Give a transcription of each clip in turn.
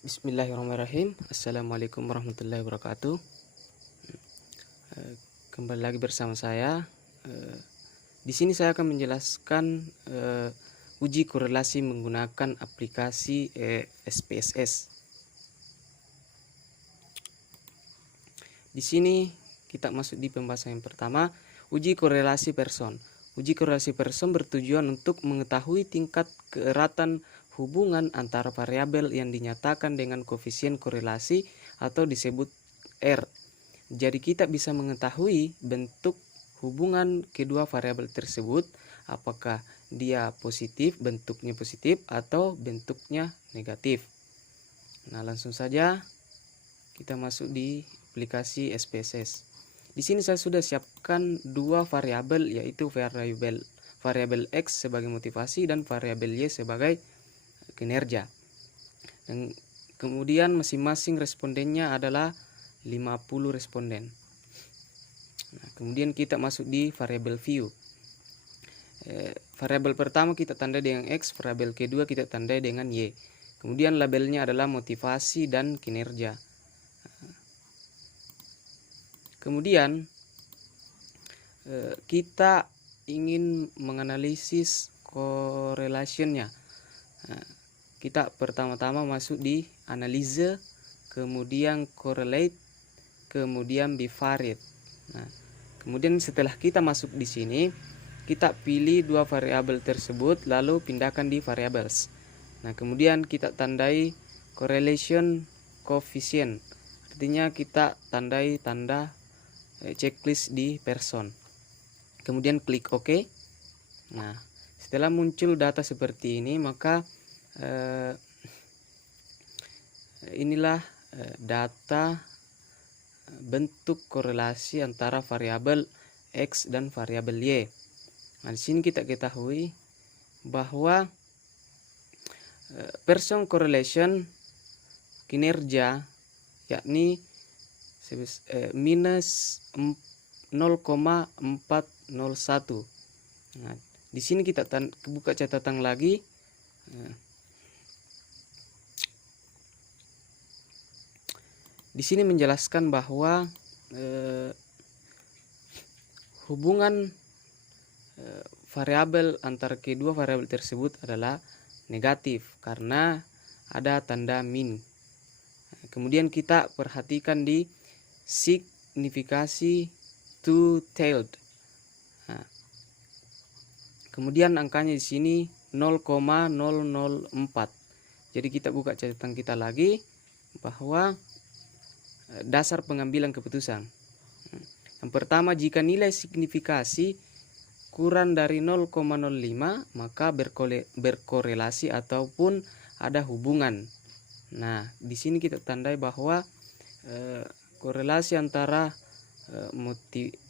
Bismillahirrahmanirrahim. Assalamualaikum warahmatullahi wabarakatuh. Kembali lagi bersama saya. Di sini saya akan menjelaskan uji korelasi menggunakan aplikasi SPSS. Di sini kita masuk di pembahasan yang pertama, uji korelasi person. Uji korelasi person bertujuan untuk mengetahui tingkat keeratan hubungan antara variabel yang dinyatakan dengan koefisien korelasi atau disebut R. Jadi kita bisa mengetahui bentuk hubungan kedua variabel tersebut, apakah dia positif, bentuknya positif, atau bentuknya negatif. Nah, langsung saja kita masuk di aplikasi SPSS. Di sini saya sudah siapkan dua variabel, yaitu variabel X sebagai motivasi dan variabel Y sebagai kinerja. Dan kemudian masing-masing respondennya adalah 50 responden. Nah, kemudian kita masuk di variabel view. Variabel pertama kita tandai dengan X, variabel kedua kita tandai dengan Y. Kemudian labelnya adalah motivasi dan kinerja. Kemudian kita ingin menganalisis correlationnya. Kita pertama-tama masuk di analisa, kemudian correlate, kemudian bivariate. Nah, kemudian setelah kita masuk di sini, kita pilih dua variabel tersebut lalu pindahkan di variables. Nah, kemudian kita tandai correlation coefficient. Artinya kita tandai tanda checklist di person. Kemudian klik OK. Nah, setelah muncul data seperti ini, maka inilah data bentuk korelasi antara variabel X dan variabel Y. Nah, di sini kita ketahui bahwa person correlation kinerja yakni minus 0,401. Nah, di sini kita buka catatan lagi. Di sini menjelaskan bahwa hubungan variabel antara kedua variabel tersebut adalah negatif karena ada tanda min. Kemudian kita perhatikan di signifikasi two-tailed. Nah, kemudian angkanya di sini 0,004. Jadi kita buka catatan kita lagi bahwa dasar pengambilan keputusan. Yang pertama, jika nilai signifikasi kurang dari 0,05 maka berkorelasi ataupun ada hubungan. Nah, di sini kita tandai bahwa korelasi antara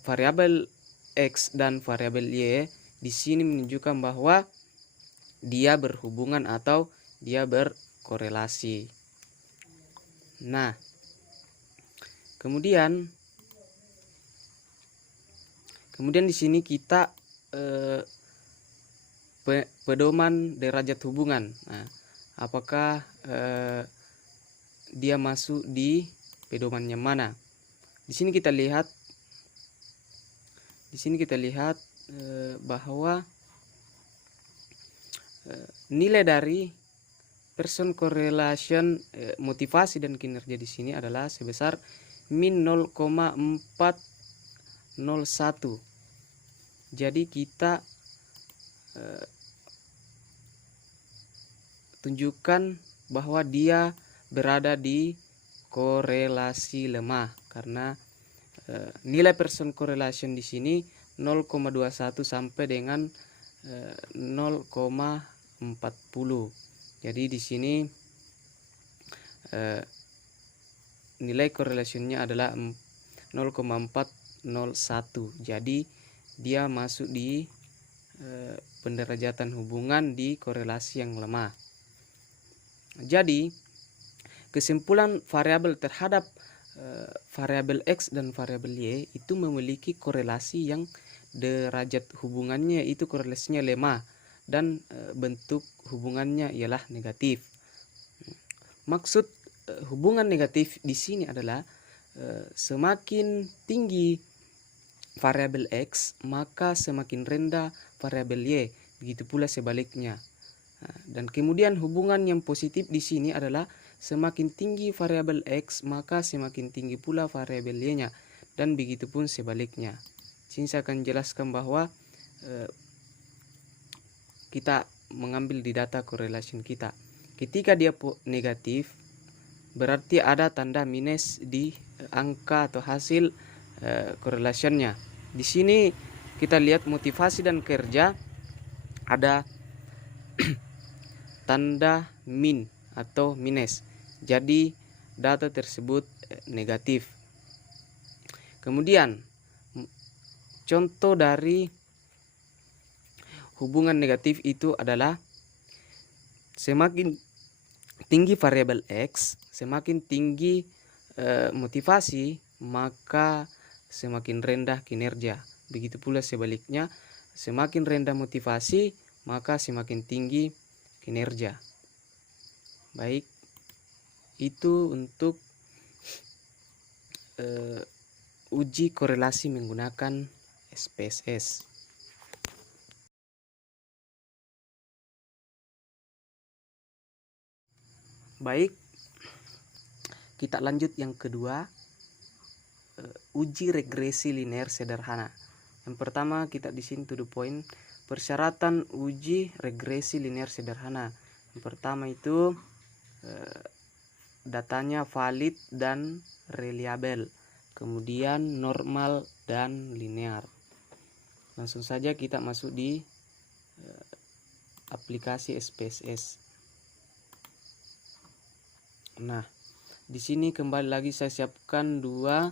variabel X dan variabel Y di sini menunjukkan bahwa dia berhubungan atau dia berkorelasi. Nah, kemudian di sini kita pedoman derajat hubungan. Nah, apakah dia masuk di pedomannya mana? Di sini kita lihat bahwa nilai dari person correlation motivasi dan kinerja di sini adalah sebesar min 0,401. Jadi kita tunjukkan bahwa dia berada di korelasi lemah karena nilai person correlation di sini 0,21 sampai dengan 0,40. Jadi di sini nilai korelasinya adalah 0,401. Jadi dia masuk di penderajatan hubungan di korelasi yang lemah. Jadi kesimpulan variabel terhadap variabel X dan variabel Y itu memiliki korelasi yang derajat hubungannya itu korelasinya lemah dan bentuk hubungannya ialah negatif. Maksud hubungan negatif di sini adalah semakin tinggi variabel X, maka semakin rendah variabel Y. Begitu pula sebaliknya. Dan kemudian hubungan yang positif di sini adalah semakin tinggi variabel X, maka semakin tinggi pula variabel Y-nya. Dan begitu pun sebaliknya. Sini saya akan jelaskan bahwa kita mengambil di data correlation kita. Ketika dia negatif, berarti ada tanda minus di angka atau hasil correlationnya. Di sini kita lihat motivasi dan kerja ada tanda min atau minus. Jadi data tersebut negatif. Kemudian contoh dari hubungan negatif itu adalah semakin tinggi variabel X, semakin tinggi motivasi, maka semakin rendah kinerja. Begitu pula sebaliknya, semakin rendah motivasi, maka semakin tinggi kinerja. Baik, itu untuk uji korelasi menggunakan SPSS. Baik, kita lanjut yang kedua, uji regresi linear sederhana. Yang pertama kita di sini to the point, persyaratan uji regresi linear sederhana. Yang pertama itu datanya valid dan reliable, kemudian normal dan linear. Langsung saja kita masuk di aplikasi SPSS. Nah, di sini kembali lagi saya siapkan dua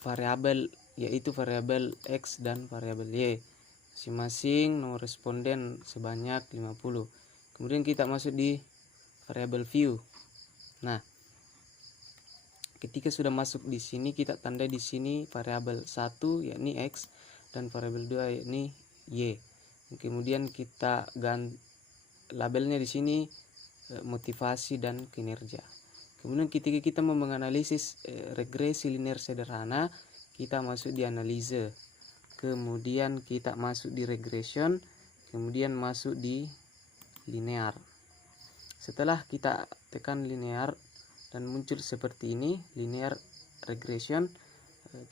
variabel, yaitu variabel X dan variabel Y. Masing-masing nomor responden sebanyak 50. Kemudian kita masuk di variabel view. Nah, ketika sudah masuk di sini, kita tandai di sini variabel 1 yakni X dan variabel 2 yakni Y. Kemudian kita ganti labelnya di sini motivasi dan kinerja. Kemudian ketika kita mau menganalisis regresi linear sederhana, kita masuk di analisa, kemudian kita masuk di regression, kemudian masuk di linear. Setelah kita tekan linear dan muncul seperti ini, linear regression,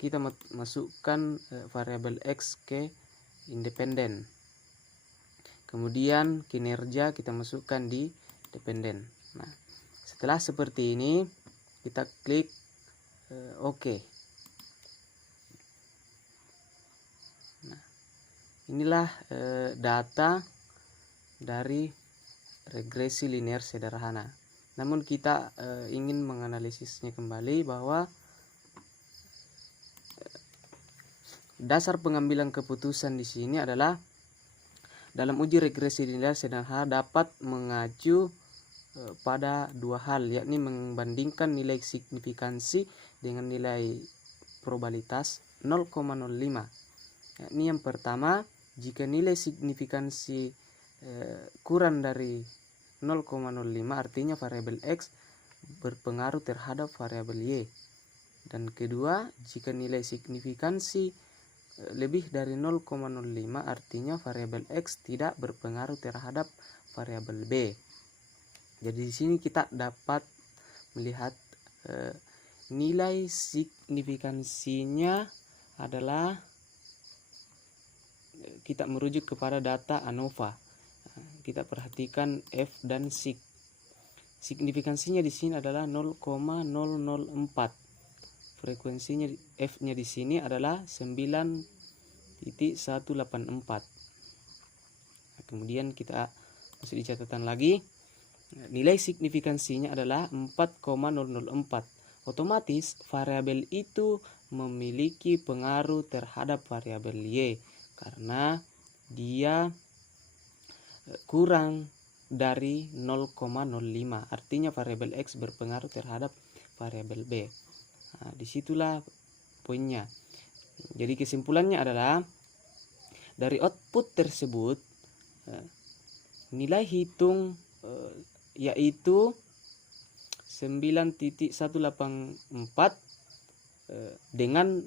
kita masukkan variabel X ke independen. Kemudian kinerja kita masukkan di dependen. Nah, setelah seperti ini kita klik OK. Nah, inilah data dari regresi linear sederhana. Namun kita ingin menganalisisnya kembali bahwa dasar pengambilan keputusan di sini adalah dalam uji regresi linear sederhana dapat mengacu pada dua hal, yakni membandingkan nilai signifikansi dengan nilai probabilitas 0,05. Yakni yang pertama, jika nilai signifikansi kurang dari 0,05 artinya variabel X berpengaruh terhadap variabel Y. Dan kedua, jika nilai signifikansi lebih dari 0,05 artinya variabel X tidak berpengaruh terhadap variabel B. Jadi di sini kita dapat melihat nilai signifikansinya adalah kita merujuk kepada data ANOVA. Kita perhatikan F dan sig. Signifikansinya di sini adalah 0,004. Frekuensinya F-nya di sini adalah 9.184. Kemudian kita masih di catatan lagi. Nilai signifikansinya adalah 4,004. Otomatis variabel itu memiliki pengaruh terhadap variabel Y karena dia kurang dari 0,05. Artinya variabel X berpengaruh terhadap variabel B. Nah, disitulah poinnya. Jadi kesimpulannya adalah dari output tersebut nilai hitung yaitu 9.184 dengan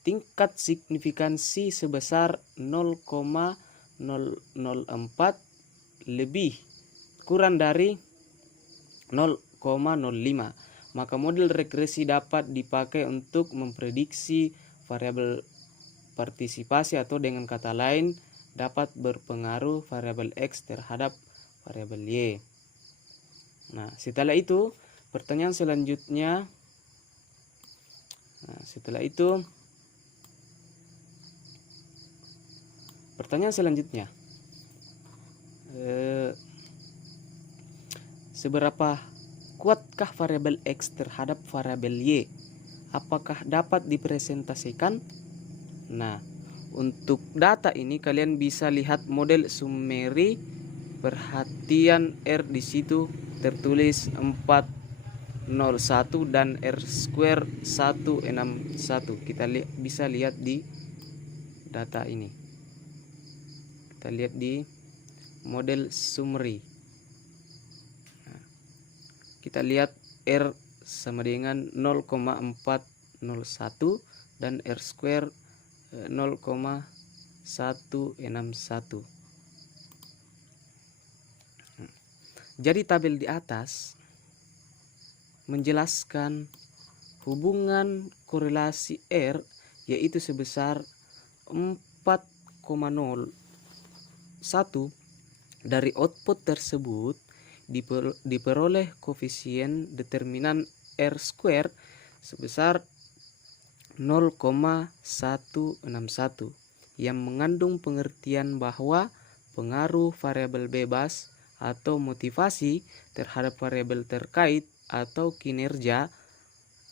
tingkat signifikansi sebesar 0,004 lebih kurang dari 0,05. Maka model regresi dapat dipakai untuk memprediksi variabel partisipasi, atau dengan kata lain dapat berpengaruh variabel X terhadap variabel Y. Nah, setelah itu pertanyaan selanjutnya, seberapa kuatkah variabel X terhadap variabel Y? Apakah dapat dipresentasikan? Nah, untuk data ini kalian bisa lihat model summary. Perhatian R di situ tertulis 401 dan R square 161. Kita bisa lihat di data ini. Kita lihat di model summary. Nah, kita lihat R sama dengan 0,401 dan R square 0,161. Jadi tabel di atas menjelaskan hubungan korelasi R, yaitu sebesar 4,01 dari output tersebut diperoleh koefisien determinan R square sebesar 0,161 yang mengandung pengertian bahwa pengaruh variabel bebas atau motivasi terhadap variabel terkait atau kinerja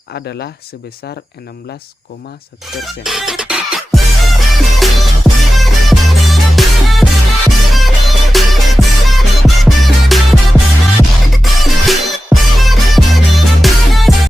adalah sebesar 16,1%.